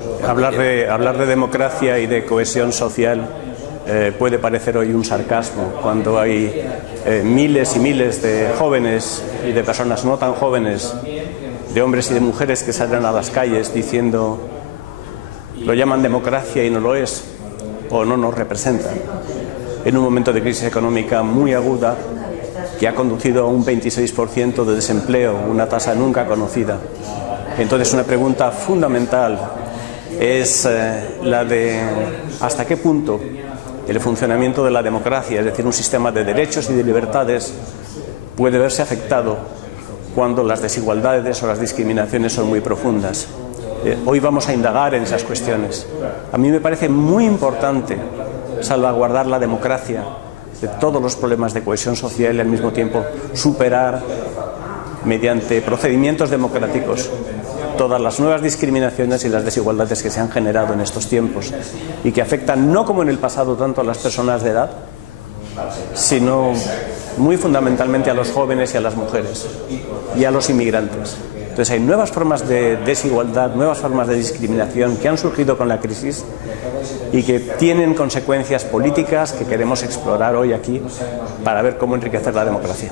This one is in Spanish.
Hablar de democracia y de cohesión social puede parecer hoy un sarcasmo cuando hay miles y miles de jóvenes y de personas no tan jóvenes, de hombres y de mujeres que salen a las calles diciendo lo llaman democracia y no lo es, o no nos representan, en un momento de crisis económica muy aguda que ha conducido a un 26% de desempleo, una tasa nunca conocida. Entonces, una pregunta fundamental es la de hasta qué punto el funcionamiento de la democracia, es decir, un sistema de derechos y de libertades, puede verse afectado cuando las desigualdades o las discriminaciones son muy profundas. Hoy vamos a indagar en esas cuestiones. A mí me parece muy importante salvaguardar la democracia de todos los problemas de cohesión social y al mismo tiempo superar mediante procedimientos democráticos todas las nuevas discriminaciones y las desigualdades que se han generado en estos tiempos y que afectan no como en el pasado tanto a las personas de edad, sino muy fundamentalmente a los jóvenes y a las mujeres y a los inmigrantes. Entonces hay nuevas formas de desigualdad, nuevas formas de discriminación que han surgido con la crisis y que tienen consecuencias políticas que queremos explorar hoy aquí para ver cómo enriquecer la democracia.